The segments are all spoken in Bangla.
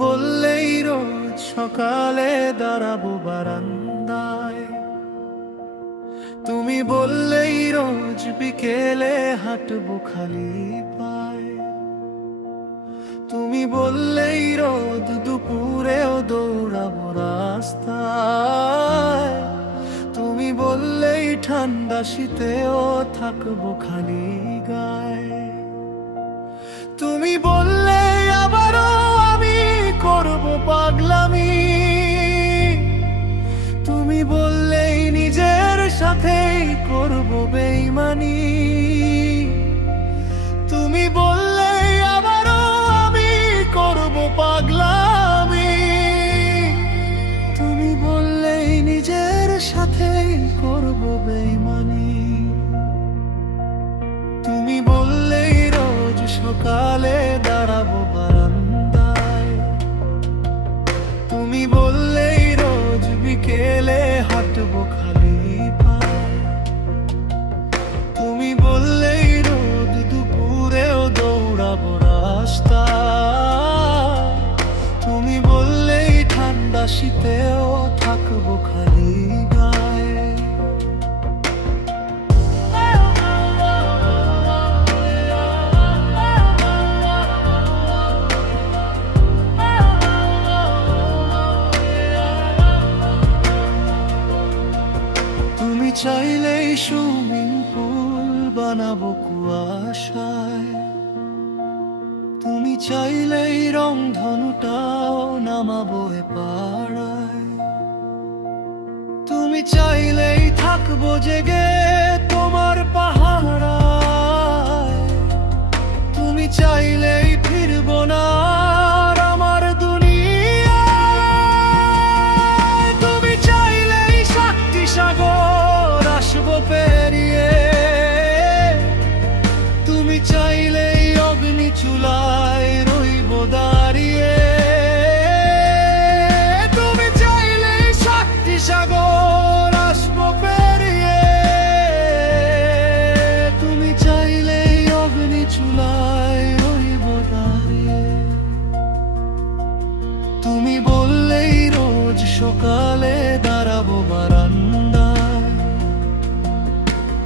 বললেই রোজ সকালে দাঁড়াবো বারান্দায়, তুমি বললেই রোজ বিকেলে হাঁটবো খালি পায়ে, তুমি বললেই রোদ দুপুরেও দৌড়াবো রাস্তায়, তুমি বললেই ঠান্ডা শীতেও থাকবো খালি গায়ে, তুমি বললে আবারও আমি করবো পাগলামি, তুমি বললেই নিজের সাথেই করবো বেইমানি, তুমি বললে আবারও আমি করবো পাগলামি, তুমি বললেই নিজের সাথেই করবো বেইমানি, তুমি বললেই রোজ সকালে দাঁড়াবো বারান্দায়, তুমি বললেই রোজ বিকেলে হাঁটবো খালি পায়ে, তুমি বললেই রোদ দুপুরেও দৌড়াবো রাস্তায়, তুমি বললেই ঠান্ডা শীতেও থাকবো খালি গায়ে। তুমি চাইলেই সুইমিং পুল বানাবো কুয়াশায়, তুমি চাইলেই রংধনুটাও নামাবো এ পাড়ায়, তুমি চাইলেই থাকবো জেগে তোমার পাহারায়, তুমি চাইলেই ফিরবো না আর আমার দুনিয়ায়, তুমি চাইলেই সাতটি সাগর আসবো পেরিয়ে, তুমি চাইলেই অগ্নি চুলায় রইবো দাঁড়িয়ে, তুমি চাইলেই সাতটি সাগর আসবো পেরিয়ে, তুমি চাইলেই অগ্নি চুলায় রইবো দাঁড়িয়ে, তুমি বললেই রোজ সকালে দাঁড়াবো বারান্দায়,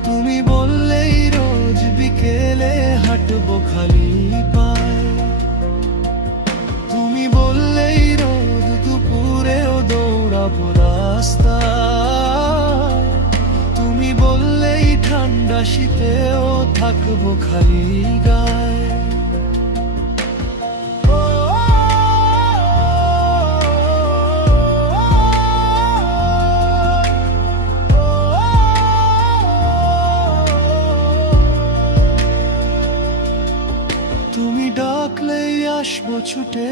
তুমি বললেই রোজ বিকেলে হাঁটবো খালি পায়ে, তুমি বললেই রোদ দুপুরেও দৌড়াবো রাস্তায়, তুমি বললেই ঠান্ডা শীতেও থাকবো খালি গায়ে। তুমি ডাকলেই আসবো ছুটে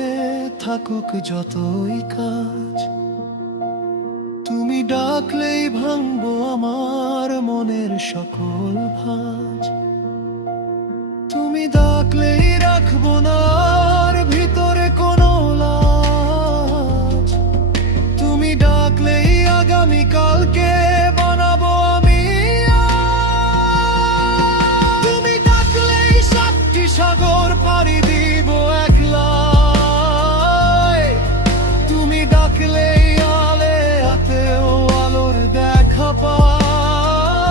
থাকুক যতই কাজ, তুমি ডাকলেই ভাঙবো আমার মনের সকল ভাঁজ, তুমি ডাকলেই রাখবো না আর ভিতরে কোনো লাজ, তুমি ডাকলেই আগামীকালকে বানাবো আমি আজ, তুমি ডাকলেই সাতটি সাগর পাড়ি দিব একলাই, তুমি ডাকলেই আলে হাতেও আলোর দেখা পাই,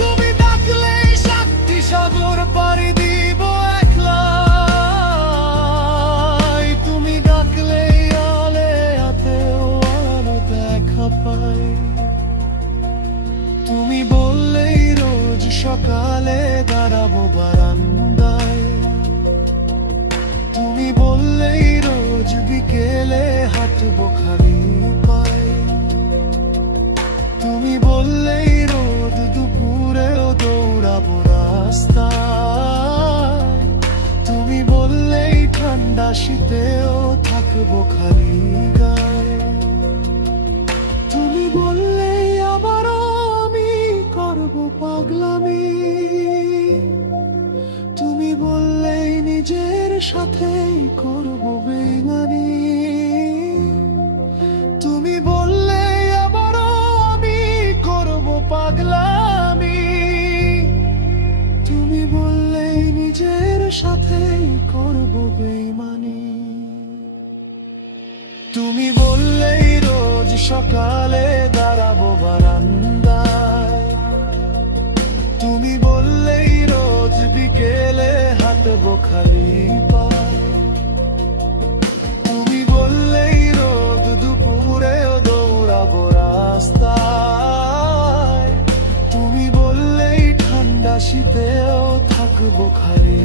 তুমি ডাকলেই সাতটি সাগর পাড়ি দিব একলাই, তুমি ডাকলেই আলে হাতেও আলো দেখা পাই, তুমি বললেই রোজ সকালে দাঁড়াবো বারান্দায়, তুমি বললেই রোজ বিকেলে হাঁটবো খালি পায়ে, তুমি বললেই রোদ দুপুরেও দৌড়াবো রাস্তায়, তুমি বললেই ঠান্ডা শীতেও থাকবো খালি গায়ে, তুমি বললেই আবারও আমি করবো পাগলামি, তুমি বললেই নিজের সাথেই করবো বেইমানি, তুমি বললে আবারও আমি করবো পাগলামি, তুমি বললেই নিজের সাথেই করবো বেইমানি। সকালে দাঁড়াবো বারান্দায়, তুমি বললেই রোজ বিকেলে হাঁটবো খালি পায়ে। তুমি বললেই রোদ দুপুরেও দৌড়াবো রাস্তায়, তুমি বললেই ঠান্ডা শীতেও থাকবো খালি